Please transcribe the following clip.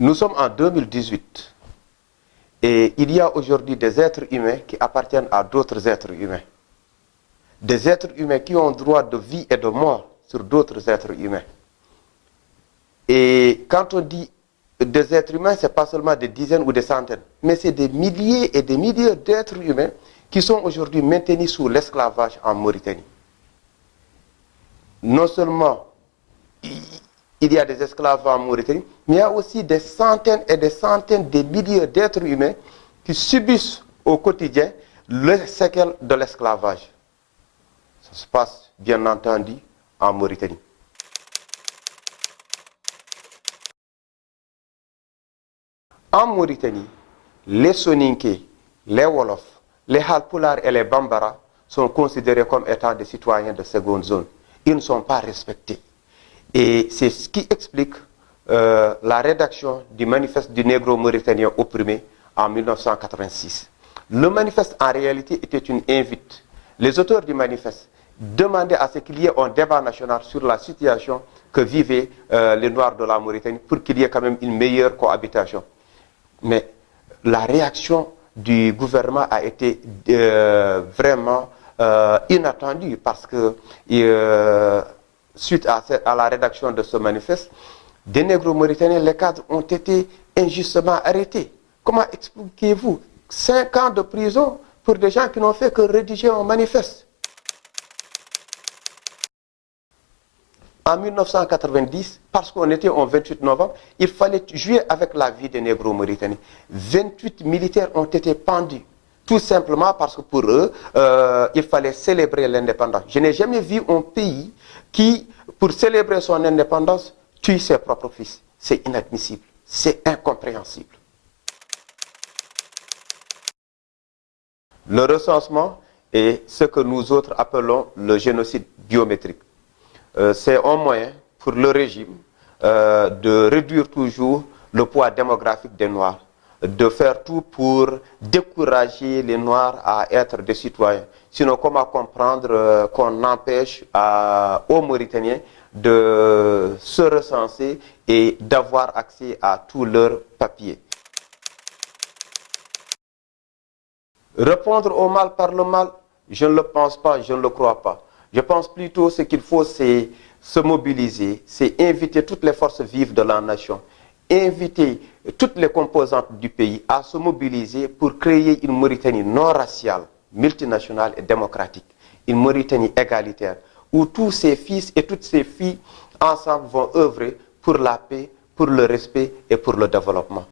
Nous sommes en 2018 et il y a aujourd'hui des êtres humains qui appartiennent à d'autres êtres humains. Des êtres humains qui ont droit de vie et de mort sur d'autres êtres humains. Et quand on dit des êtres humains, ce n'est pas seulement des dizaines ou des centaines, mais c'est des milliers et des milliers d'êtres humains qui sont aujourd'hui maintenus sous l'esclavage en Mauritanie. Non seulement il y a des esclaves en Mauritanie, mais il y a aussi des centaines et des centaines de milliers d'êtres humains qui subissent au quotidien les séquelles de l'esclavage. Ça se passe, bien entendu, en Mauritanie. En Mauritanie, les Soninké, les Wolof, les Halpulaar et les Bambara sont considérés comme étant des citoyens de seconde zone. Ils ne sont pas respectés. Et c'est ce qui explique la rédaction du manifeste du Négro mauritanien opprimé en 1986. Le manifeste, en réalité, était une invite. Les auteurs du manifeste demandaient à ce qu'il y ait un débat national sur la situation que vivaient les Noirs de la Mauritanie pour qu'il y ait quand même une meilleure cohabitation. Mais la réaction du gouvernement a été vraiment inattendue parce que suite à la rédaction de ce manifeste, des négros mauritaniens, les cadres, ont été injustement arrêtés. Comment expliquez-vous 5 ans de prison pour des gens qui n'ont fait que rédiger un manifeste? En 1990, parce qu'on était au 28 novembre, il fallait jouer avec la vie des négros mauritaniens. 28 militaires ont été pendus, tout simplement parce que pour eux, il fallait célébrer l'indépendance. Je n'ai jamais vu un pays qui, pour célébrer son indépendance, tue ses propres fils. C'est inadmissible, c'est incompréhensible. Le recensement est ce que nous autres appelons le génocide biométrique. C'est un moyen pour le régime de réduire toujours le poids démographique des Noirs, de faire tout pour décourager les Noirs à être des citoyens. Sinon, comment comprendre qu'on empêche aux Mauritaniens de se recenser et d'avoir accès à tous leurs papiers? Répondre au mal par le mal, je ne le pense pas, je ne le crois pas. Je pense plutôt ce qu'il faut, c'est se mobiliser, c'est inviter toutes les forces vives de la nation, inviter toutes les composantes du pays à se mobiliser pour créer une Mauritanie non raciale, multinationale et démocratique, une Mauritanie égalitaire, où tous ces fils et toutes ces filles ensemble vont œuvrer pour la paix, pour le respect et pour le développement.